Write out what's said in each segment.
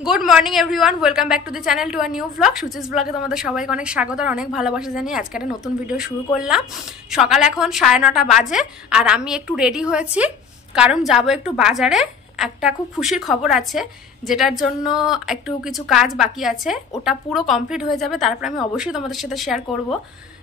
Good morning everyone, welcome back to the channel to a new blog. সুচিস ব্লগে তোমাদের সবাইকে অনেক স্বাগত আর অনেক ভালোবাসা জানিয়ে আজকে একটা নতুন ভিডিও শুরু করলাম। সকাল এখন 9:30 বাজে আর আমি একটু রেডি হয়েছি কারণ যাব একটু বাজারে। একটা খুব খুশির খবর আছে যেটার জন্য একটু কিছু কাজ বাকি আছে, ওটা পুরো কমপ্লিট হয়ে যাবে, তারপর আমি অবশ্যই তোমাদের সাথে শেয়ার করব।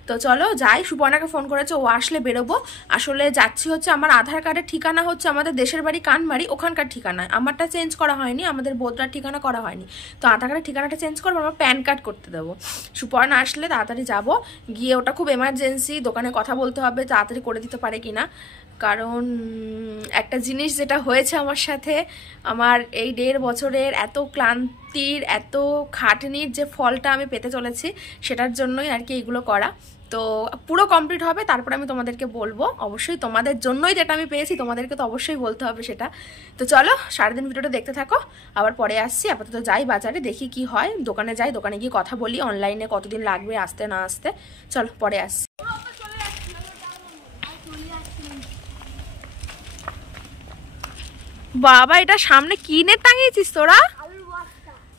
তো চলো যাই। সুপর্ণাকে ফোন করেছে, ও আসলে বেরোবো। আসলে যাচ্ছি হচ্ছে আমার আধার কার্ডের ঠিকানা হচ্ছে আমাদের দেশের বাড়ি কানমারি, ওখানকার ঠিকানা আমারটা চেঞ্জ করা হয়নি, আমাদের বোধরার ঠিকানা করা হয়নি। তো আধার কার্ডের ঠিকানাটা চেঞ্জ করবো, আমার প্যান কার্ড করতে দেবো। সুপর্ণা আসলে তাড়াতাড়ি যাব, গিয়ে ওটা খুব এমার্জেন্সি, দোকানে কথা বলতে হবে তাড়াতাড়ি করে দিতে পারে কিনা। কারণ একটা জিনিস যেটা হয়েছে আমার সাথে, আমার এই 1.5 বছরের এত ক্লান্তির এত খাটনির যে ফলটা আমি পেতে চলেছি, সেটার জন্যই আর কি এইগুলো করা। তো পুরো কমপ্লিট হবে, তারপরে আমি তোমাদেরকে বলবো। অবশ্যই তোমাদের জন্যই যেটা আমি পেয়েছি তোমাদেরকে তো অবশ্যই বলতে হবে সেটা। তো চলো সারাদিন ভিডিওটা দেখতে থাকো, আবার পরে আসছি। আপাতত যাই বাজারে, দেখি কি হয়, দোকানে যাই, দোকানে গিয়ে কথা বলি অনলাইনে কতদিন লাগবে আসতে না আসতে। চলো পরে আসছি। বাবা, এটা সামনে কিনে টাঙিয়েছিস তোরা?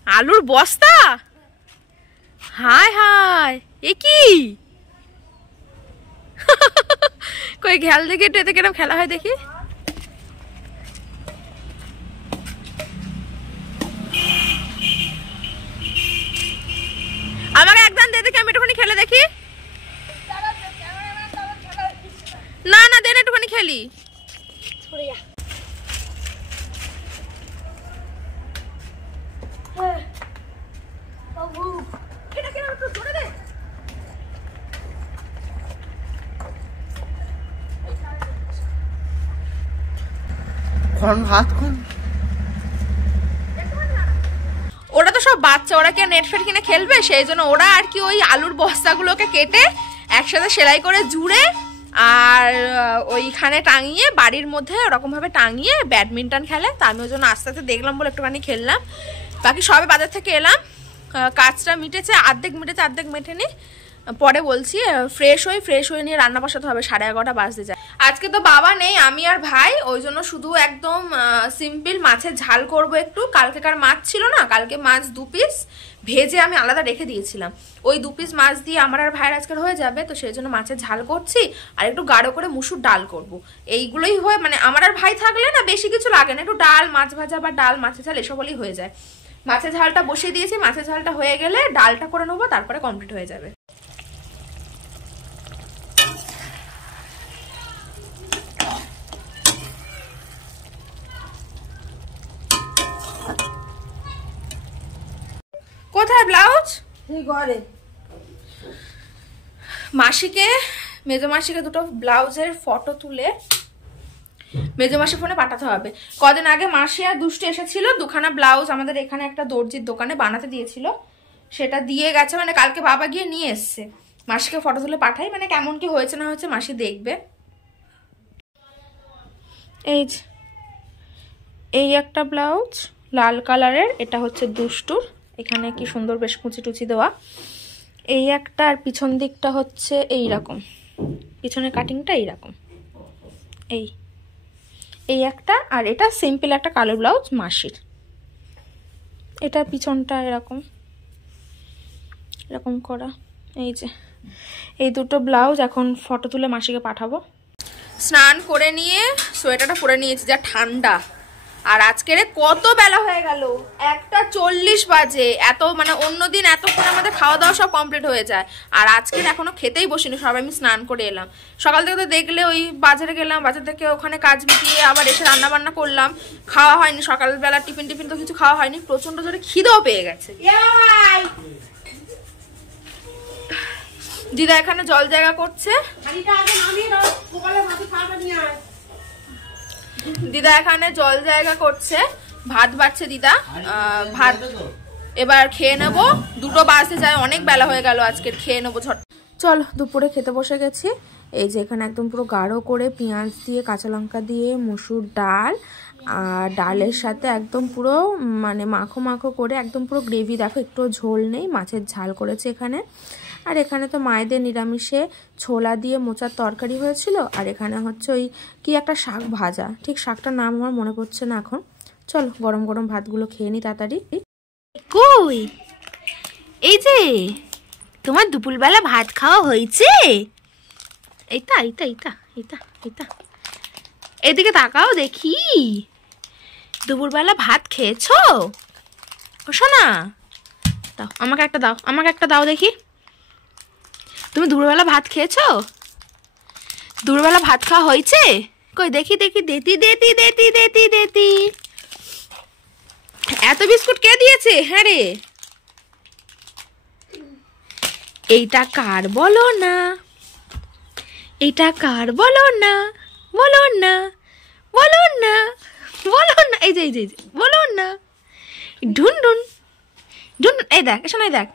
আলুর বস্তা? হায় হায়, এ কি? কই খেল দেখি, এতে কিরম খেলা হয় দেখি। আমাকে একদম দে দেখি, আমি একটুখানি খেলে দেখি। না না, দেন একটুখানি খেলি। ওরা তো সব বাচ্চা, ওরা কি নেট ফেট কিনে খেলবে, সেই জন্য ওরা আর কি ওই আলুর বস্তাগুলোকে কেটে একসাথে সেলাই করে জুড়ে আর ওইখানে টাঙিয়ে বাড়ির মধ্যে ওরকম ভাবে টাঙিয়ে ব্যাডমিন্টন খেলে। তা আমি ওই জন্য আস্তে আস্তে দেখলাম বলে একটুখানি খেললাম। বাকি সবে বাজার থেকে এলাম, কাজটা মিটেছে, অর্ধেক মিটেছে অর্ধেক মেটেনি। পরে বলছি, ফ্রেশ হয়ে নিয়ে রান্না বসাতে হবে, 11:30 বাজতে যায়। আজকে তো বাবা নেই, আমি আর ভাই, ওই জন্য শুধু একদম সিম্পল মাছের ঝাল করব একটু। কালকেকার মাছ ছিল না, কালকে মাছ 2 পিস ভেজে আমি আলাদা রেখে দিয়েছিলাম, ওই 2 পিস মাছ দিয়ে আমার আর ভাইয়ের আজকের হয়ে যাবে। তো সেই জন্য মাছের ঝাল করছি আর একটু গাঢ় করে মুসুর ডাল করব। এইগুলোই হয়, মানে আমার আর ভাই থাকলে না বেশি কিছু লাগে না, একটু ডাল মাছ ভাজা বা ডাল মাছের ঝাল এসব হলেই হয়ে যায়। মাছের ঝালটা বসিয়ে দিয়েছি, মাছের ঝালটা হয়ে গেলে ডালটা করে নেবো, তারপরে কমপ্লিট হয়ে যাবে। কোথায় ব্লাউজ? ঘরে। মাসিকে, মেজো মাসিকে দুটো ব্লাউজের ফটো তুলে মেজো মাসির ফোনে পাঠাতে হবে। কদিন আগে মাসি আর দুষ্টু এসেছিল, 2খানা ব্লাউজ আমাদের এখানে একটা দর্জির দোকানে বানাতে দিয়েছিল, সেটা দিয়ে গেছে, মানে কালকে বাবা গিয়ে নিয়ে এসছে। মাসিকে ফটো তুলে পাঠাই, মানে কেমন কি হয়েছে না হয়েছে মাসি দেখবে। এই একটা ব্লাউজ লাল কালারের, এটা হচ্ছে দুষ্টুর, এখানে কি সুন্দর বেশ কুচি টুচি দেওয়া। এই একটা, আর পিছন দিকটা হচ্ছে এইরকম, পিছনের কাটিংটা এইরকম। এই একটা, আর এটা সিম্পল একটা কালো ব্লাউজ মাসির, এটা পিছনটা এরকম এরকম করা। এই যে এই দুটো ব্লাউজ এখন ফটো তুলে মাসিকে পাঠাবো। স্নান করে নিয়ে সোয়েটারটা পরে নিয়েছি, যা ঠান্ডা। আর আজকের কত বেলা হয়ে গেল, 1:40 বাজে। এত মানে অন্যদিন এতক্ষণ আমাদের খাওয়া দাওয়া সব কমপ্লিট হয়ে যায়, আর আজকের এখনো খেতেই বসিনি, সবাই আমি স্নান করে এলাম। সকাল থেকে তো দেখলে ওই বাজারে গেলাম, বাজার থেকে ওখানে কাজ মিটিয়ে আবার এসে রান্না বান্না করলাম, খাওয়া হয়নি সকালবেলা, টিফিন তো কিছু খাওয়া হয়নি, প্রচন্ড জোরে খিদেও পেয়ে গেছে। দিদা এখানে জল জায়গা করছে, দিদা এখানে জল জায়গা করছে, ভাত বাড়ছে দিদা। ভাত এবার খেয়ে নেবো, 2টো বাজতে যায়, অনেক বেলা হয়ে গেল আজকের, খেয়ে নেবো ঝট। চল দুপুরে খেতে বসে গেছি। এই যে এখানে একদম পুরো গাঢ় করে পেঁয়াজ দিয়ে কাঁচা লঙ্কা দিয়ে মুসুর ডাল, আর ডালের সাথে একদম পুরো মানে মাখো মাখো করে একদম পুরো গ্রেভি, দেখো একটু ঝোল নেই, মাছের ঝাল করেছে এখানে। আর এখানে তো মায়েদের নিরামিষে ছোলা দিয়ে মোচার তরকারি হয়েছিল, আর এখানে হচ্ছে ওই কি একটা শাক ভাজা, ঠিক শাকটার নাম আমার মনে পড়ছে না এখন। চলো গরম গরম ভাতগুলো খেয়ে নিই তাড়াতাড়ি। কই এই যে তোমার দুপুরবেলা ভাত খাওয়া হয়েছে? এইটা এইটা এইটা এইটা এইটা এদিকে তাকাও দেখি, দুপুরবেলা ভাত খেয়েছো? শোনা দাও আমাকে একটা, দাও আমাকে একটা দাও দেখি। তুমি দুপুরবেলা ভাত খেয়েছো? দুপুরবেলা ভাত খাওয়া হয়েছে? কই দেখি দেখি, দেতি দেতি দেতি দেতি দেতি। এত বিস্কুট কে দিয়েছে? হ্যাঁ রে, এইটা কার বলো না, এইটা কার বলো না, বলো না বলো না বলো না, এই যে এই যে বলো না, ঢুন ঢুন ঢুন। এই দেখ শোনাই দেখ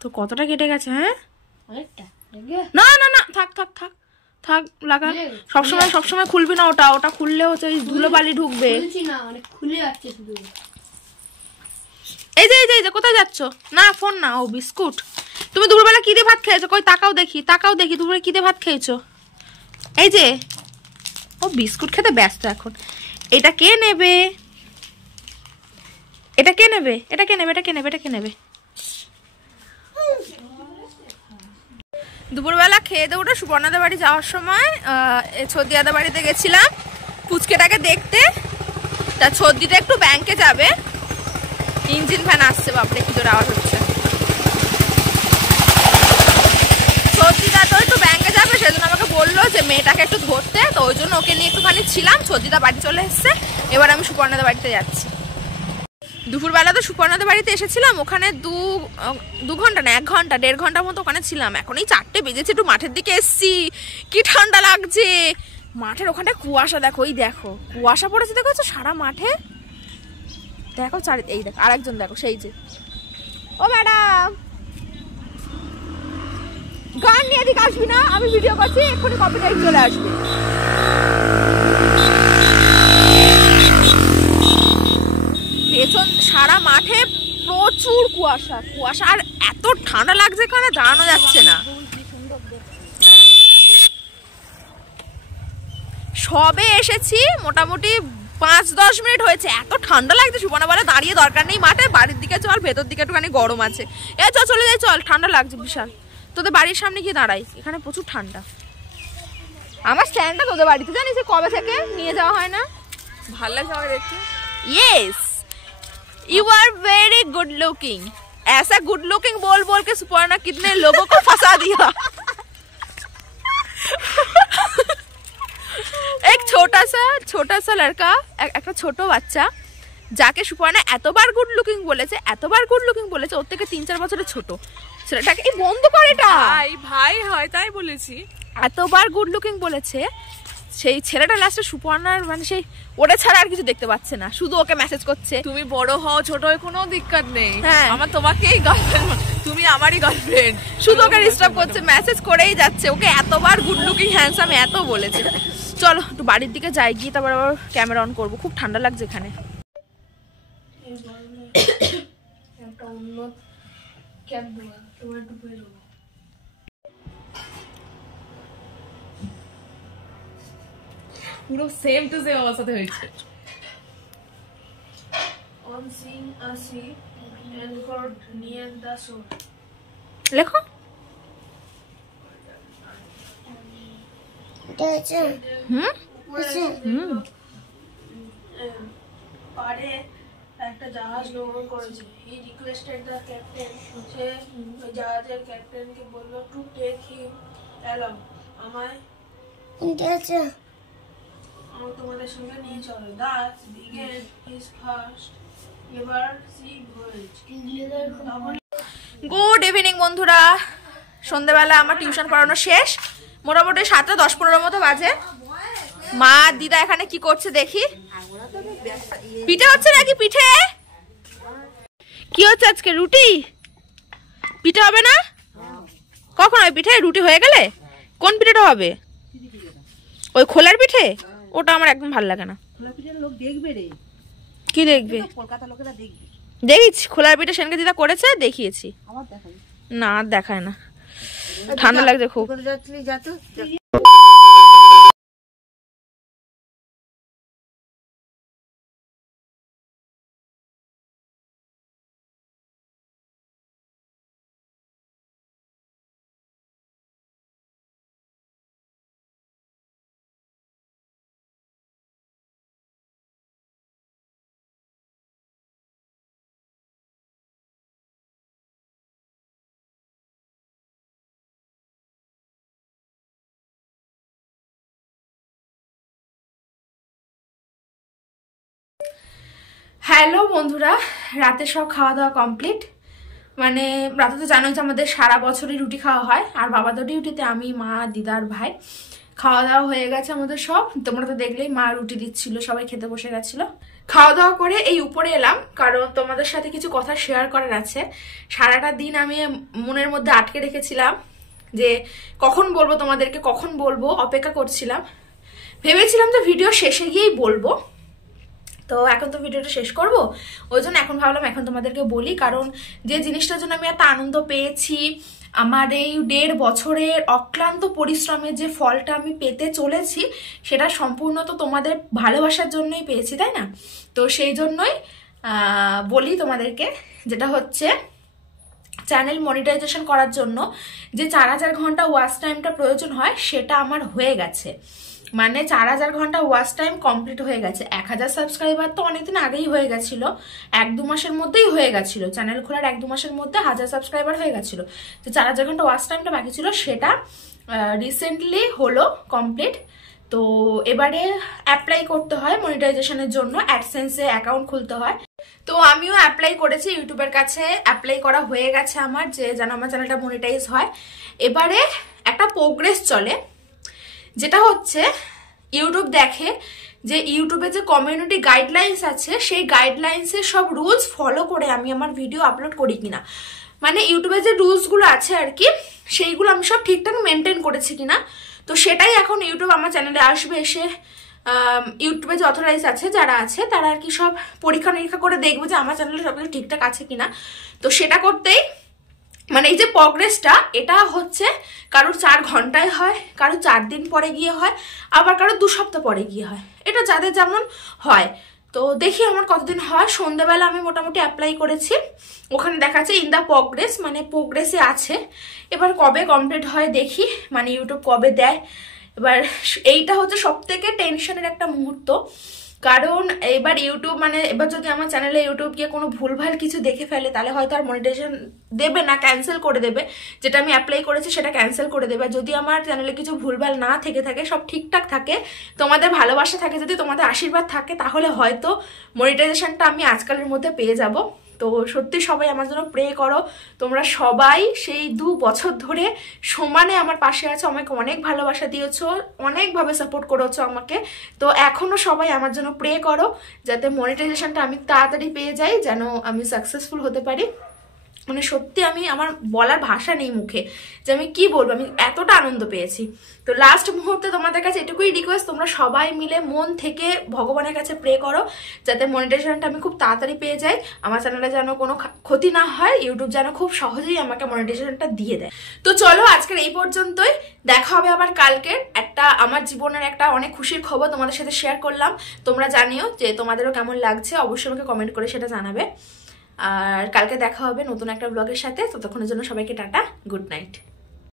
তো কতটা কেটে গেছে। হ্যাঁ না না না, থাক থাক থাক থাক, লাগা। সবসময় সবসময় খুলবি না ওটা, ওটা খুললে হচ্ছে ধুলো বালি ঢুকবে। এই যে এই যে কোথায় যাচ্ছ? না ফোন না, ও বিস্কুট। তুমি দুপুরবেলা কি দিয়ে ভাত খেয়েছো? কই তাকাও দেখি, তাকাও দেখি, দুপুরে কি দিয়ে ভাত খেয়েছো? এই যে ও বিস্কুট খেতে ব্যস্ত এখন। এটা কে নেবে? এটা কে নেবে? এটা কে নেবে? এটা কে নেবে? এটা কে নেবে? দুপুরবেলা খেয়ে দিয়ে উঠে সুবর্ণাদের বাড়ি যাওয়ার সময় ছদিয়াদের বাড়িতে গেছিলাম পুচকেটাকে দেখতে। তা ছদিটা একটু ব্যাংকে যাবে, ইঞ্জিন ফ্যান আসছে, বাপরে কি জোর আওয়াজ হচ্ছে। ছদিদা তো একটু ব্যাংকে যাবে, সেজন্য আমাকে বললো যে মেয়েটাকে একটু ধরতে, তো ওই জন্য ওকে নিয়ে একটুখানি ছিলাম। ছদিদা বাড়ি চলে এসছে, এবার আমি সুবর্ণাদের বাড়িতে যাচ্ছি। দুপুরবেলা তো সুপর্ণাদের বাড়িতে এসেছিলাম, ওখানে দু ঘন্টা না 1 ঘন্টা 1.5 ঘন্টার মতো ওখানে ছিলাম। এখন এই 4টে বেজেছে, একটু মাঠের দিকে এসছি, কি ঠান্ডা লাগছে। মাঠের ওখানটা কুয়াশা, দেখো এই দেখো কুয়াশা পড়েছে, দেখো সারা মাঠে। দেখো এই দেখো আরেকজন, দেখো সেই যে ও ম্যাডাম, গান নিয়ে এদিকে আসবি না, আমি ভিডিও করছি, এক্ষুনি কপিরাইট চলে আসবে। পেছন সারা মাঠে প্রচুর কুয়াশা, কুয়াশা, আর এত ঠান্ডা লাগছে এখানে দাঁড়ানো যাচ্ছে না। সবে এসেছি, মোটামুটি 5-10 মিনিট হয়েছে, এত ঠান্ডা লাগছে। সুবর্ণা বলে দাঁড়িয়ে দরকার নেই মাঠে, বাড়ির দিকে চল, ভেতর দিকে একটুখানি গরম আছে। চল চলে যাই, চল, ঠান্ডা লাগছে বিশাল। তোদের বাড়ির সামনে গিয়ে দাঁড়াই, এখানে প্রচুর ঠান্ডা। আমার স্ট্যান্ডটা তোদের বাড়িতে জানিস কবে থেকে নিয়ে যাওয়া হয় না। ভালো লাগছে আমাকে দেখতে। Yes, You are very good looking. ऐसा good looking बोल बोल के सुपर्णा कितने लोगों को फंसा दिया। एक छोटा सा लड़का, एक छोटो बच्चा, যাকে সুপর্ণা এতবার গুড লুকিং বলেছে, এতবার গুড লুকিং বলেছে, ওর থেকে 3-4 বছরের ছোট ছেলেটাকে এই বন্ধ করে, এটা ভাই হয় তাই বলেছি, এতবার গুড লুকিং বলেছে। সেই ছেলেটা লাস্টে সুপর্ণার মানে সেই ওটা ছাড়া আর কিছু দেখতে পাচ্ছে না, শুধু ওকে মেসেজ করছে, তুমি বড় হও ছোট হও কোনো দিক্কত নেই, আমার তোমাকেই গার্লফ্রেন্ড, তুমি আমারই গার্লফ্রেন্ড, শুধু ওকে ডিস্টার্ব করছে, মেসেজ করেই যাচ্ছে। ওকে এতবার গুড লুকিং হ্যান্ডসাম এত বলেছে। চলো একটু বাড়ির দিকে যাই, গিয়ে তারপর আবার ক্যামেরা অন করবো, খুব ঠান্ডা লাগছে এখানে। পুরো সেম টু সেম আমার সাথে হয়েছে। On seeing a sea anchored near the shore. লেখো পারে একটা জাহাজ নোঙর করেছে। He requested the captain, সে জাহাজের ক্যাপ্টেনকে বলল to take him along. আমায় তোমাদের সঙ্গে নিয়ে চলো। Thus began his first ever sea voyage. Good evening বন্ধুরা, সন্ধ্যাবেলা আমার টিউশন পড়ানো শেষ, মোটামুটি 7:10-15 মতো বাজে। মা দিদা এখানে কি করছে দেখি। পিঠে হচ্ছে নাকি? পিঠে কি হচ্ছে আজকে? রুটি? পিঠে হবে না? কখন হবে পিঠে? রুটি হয়ে গেলে কোন পিঠেটা হবে? ওই খোলার পিঠে? ওটা আমার একদম ভালো লাগে না। কি দেখবে? দেখিস খোলার পিঠে সেনকে দিদা করেছে, দেখিয়েছি। না আর দেখায় না, ঠান্ডা লাগছে খুব। হ্যালো বন্ধুরা, রাতে সব খাওয়া দাওয়া কমপ্লিট। মানে রাতে তো জানোই যে আমাদের সারা বছরই রুটি খাওয়া হয়, আর বাবা তো ডিউটিতে, আমি মা দিদার ভাই। খাওয়া দাওয়া হয়ে গেছে আমাদের সব। তোমরা তো দেখলেই মা রুটি দিচ্ছিল, সবাই খেতে বসে গেছিল। খাওয়া দাওয়া করে এই উপরে এলাম, কারণ তোমাদের সাথে কিছু কথা শেয়ার করার আছে। সারাটা দিন আমি মনের মধ্যে আটকে রেখেছিলাম যে কখন বলবো তোমাদেরকে, কখন বলবো, অপেক্ষা করছিলাম। ভেবেছিলাম যে ভিডিও শেষে গিয়েই বলবো, তো এখন তো ভিডিওটা শেষ করব, ওই জন্য এখন ভাবলাম এখন তোমাদেরকে বলি। কারণ যে জিনিসটার জন্য আমি এত আনন্দ পেয়েছি, আমার এই 1.5 বছরের অক্লান্ত পরিশ্রমের যে ফলটা আমি পেতে চলেছি, সেটা সম্পূর্ণ তো তোমাদের ভালোবাসার জন্যই পেয়েছি, তাই না? তো সেই জন্যই বলি তোমাদেরকে, যেটা হচ্ছে চ্যানেল মনিটাইজেশন করার জন্য যে 4000 ঘন্টা ওয়াচ টাইমটা প্রয়োজন হয়, সেটা আমার হয়ে গেছে। মানে 4000 ঘন্টা ওয়াচ টাইম কমপ্লিট হয়ে গেছে। 1000 সাবস্ক্রাইবার তো অনেকদিন আগেই হয়ে গেছিল, 1-2 মাসের মধ্যেই হয়ে গেছিল। চ্যানেল খোলার 1-2 মাসের মধ্যে 1000 সাবস্ক্রাইবার হয়ে গেছিল। তো 4000 ঘন্টা ওয়াচ টাইমটা বাকি ছিল, সেটা রিসেন্টলি হলো কমপ্লিট। তো এবারে অ্যাপ্লাই করতে হয় মনিটাইজেশনের জন্য, অ্যাডসেন্সে অ্যাকাউন্ট খুলতে হয়। তো আমিও অ্যাপ্লাই করেছি, ইউটিউবের কাছে অ্যাপ্লাই করা হয়ে গেছে আমার, যে যেন আমার চ্যানেলটা মনিটাইজ হয়। এবারে একটা প্রোগ্রেস চলে, যেটা হচ্ছে ইউটিউব দেখে যে ইউটিউবে যে কমিউনিটি গাইডলাইন্স আছে, সেই গাইডলাইন্সের সব রুলস ফলো করে আমি আমার ভিডিও আপলোড করি কিনা। মানে ইউটিউবে যে রুলসগুলো আছে আর কি, সেইগুলো আমি সব ঠিকঠাক মেনটেন করেছি কিনা। তো সেটাই এখন ইউটিউব আমার চ্যানেলে আসবে, এসে ইউটিউবে যে অথরাইজ আছে যারা আছে, তারা আর কি সব পরীক্ষা নিরীক্ষা করে দেখবে যে আমার চ্যানেলে সব কিছু ঠিকঠাক আছে কিনা। তো সেটা করতেই মানে এই যে প্রগ্রেসটা, এটা হচ্ছে কারোর 4 ঘন্টায় হয়, কারো 4 দিন পরে গিয়ে হয়, আবার কারো 2 সপ্তাহ পরে গিয়ে হয়। এটা যাদের যেমন হয়। তো দেখি আমার কতদিন হয়। সন্ধ্যাবেলা আমি মোটামুটি অ্যাপ্লাই করেছি, ওখানে দেখাচ্ছে ইন দ্য প্রগ্রেস, মানে প্রগ্রেসে আছে। এবার কবে কমপ্লিট হয় দেখি, মানে ইউটিউব কবে দেয়। এবার এইটা হচ্ছে সব থেকে টেনশনের একটা মুহূর্ত, কারণ এবার ইউটিউব মানে এবার যদি আমার চ্যানেলে ইউটিউব গিয়ে কোনো ভুলভাল কিছু দেখে ফেলে, তাহলে হয়তো আর মনিটাইজেশন দেবে না, ক্যান্সেল করে দেবে। যেটা আমি অ্যাপ্লাই করেছি সেটা ক্যান্সেল করে দেবে। যদি আমার চ্যানেলে কিছু ভুলভাল না থেকে থাকে, সব ঠিকঠাক থাকে, তোমাদের ভালোবাসা থাকে, যদি তোমাদের আশীর্বাদ থাকে, তাহলে হয়তো মনিটাইজেশনটা আমি আজকালের মধ্যে পেয়ে যাব। তো সত্যি সবাই আমার জন্য প্রে করো। তোমরা সবাই সেই 2 বছর ধরে সমানে আমার পাশে আছো, আমাকে অনেক ভালোবাসা দিয়েছো, অনেকভাবে সাপোর্ট করেছো আমাকে। তো এখনো সবাই আমার জন্য প্রে করো, যাতে মনিটাইজেশনটা আমি তাড়াতাড়ি পেয়ে যাই, যেন আমি সাকসেসফুল হতে পারি। মানে সত্যি আমি, আমার বলার ভাষা নেই মুখে যে আমি কি বলবো, আমি এতটা আনন্দ পেয়েছি। তো লাস্ট মুহূর্তে তোমাদের কাছে এটুকুই রিকোয়েস্ট, তোমরা সবাই মিলে মন থেকে ভগবানের কাছে প্রে করো, যাতে মনিটাইজেশনটা আমি খুব তাড়াতাড়ি পেয়ে যাই, আমার চ্যানেলে যেন কোনো ক্ষতি না হয়, ইউটিউব যেন খুব সহজেই আমাকে মনিটাইজেশনটা দিয়ে দেয়। তো চলো আজকের এই পর্যন্তই, দেখা হবে আবার কালকের একটা আমার জীবনের একটা অনেক খুশির খবর তোমাদের সাথে শেয়ার করলাম। তোমরা জানিও যে তোমাদেরও কেমন লাগছে, অবশ্যই আমাকে কমেন্ট করে সেটা জানাবে। আর কালকে দেখা হবে নতুন একটা ব্লগের সাথে। ততক্ষণের জন্য সবাইকে টাটা, গুড নাইট।